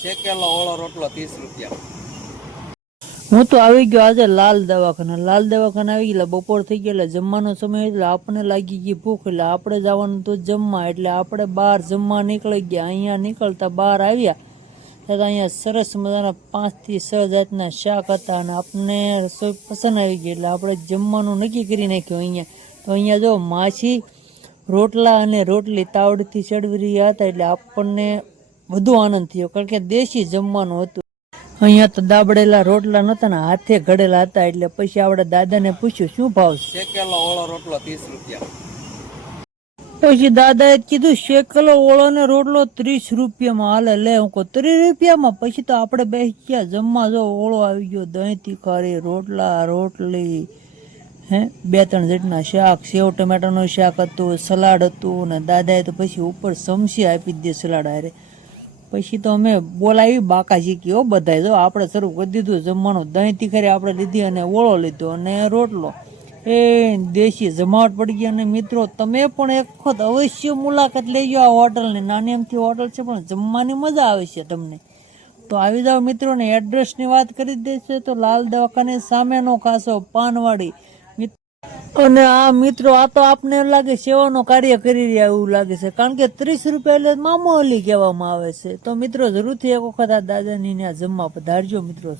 શેકેલો ઓળો રોટલો 30 રૂપિયા। હું તો આવી ગયો આજે લાલ દવાખાના આવી ગયેલા, બપોર થઈ ગયા એટલે જમવાનો સમય એટલે આપણને લાગી ગઈ ભૂખ, એટલે આપણે જવાનું તો જમવા, એટલે આપણે બહાર જમવા નીકળી ગયા। અહીંયા નીકળતા બહાર આવ્યા તો અહીંયા સરસ મજાના 5 થી 6 જાતના શાક હતા અને આપણને રસોઈ પસંદ આવી ગઈ, એટલે આપણે જમવાનું નક્કી કરી નાખ્યું અહીંયા। તો અહીંયા જો માછી, રોટલા અને રોટલી તાવડીથી ચડવી રહ્યા હતા, એટલે આપણને વધુ આનંદ થયો કારણ કે દેશી જમવાનું હતું। અહીંયા તો દાબડેલા રોટલા નહોતા ને હાથે ઘડેલા હતા, એટલે પછી આપણે દાદાને પૂછ્યું શું ભાવ છે? શેકેલો ઓળો રોટલો 30 રૂપિયા। પછી દાદાએ કીધું શેકેલો ઓળો ને રોટલો 30 રૂપિયામાં હાલે। લે હું કહું 30 રૂપિયામાં? પછી તો આપણે બેસી ગયા જમવા। જો ઓળો આવી ગયો, દહીં તીખારી, રોટલા, રોટલી, 2-3 જાતના શાક, સેવ ટમેટાનું શાક હતું, સલાડ હતું ને દાદાએ તો પછી ઉપર સમસી આપી દે સલાડ હારે। પછી તો અમે બોલાવી બાકા શીખી બધાય। જો આપણે શરૂ કરી દીધું જમવાનું, દહીં તીખારી આપણે લીધી અને ઓળો લીધો અને રોટલો, એ દેશી જમાવટ પડી ગઈ। અને મિત્રો તમે પણ એક વખત અવશ્ય મુલાકાત લેજો આ હોટલની, નાની અમથી હોટલ છે પણ જમવાની મજા આવે છે તમને। તો આવી જાઓ મિત્રો ને એડ્રેસની વાત કરી દેશે તો લાલ દવાખાને સામેનો ખાસો પાનવાડી। અને આ મિત્રો આ તો આપને એમ લાગે સેવાનો કાર્ય કરી રહ્યા એવું લાગે છે, કારણ કે 30 રૂપિયા એટલે મામૂલી કહેવામાં આવે છે। તો મિત્રો જરૂરથી એક વખત આ દાદાની જમવા પધારજો મિત્રો।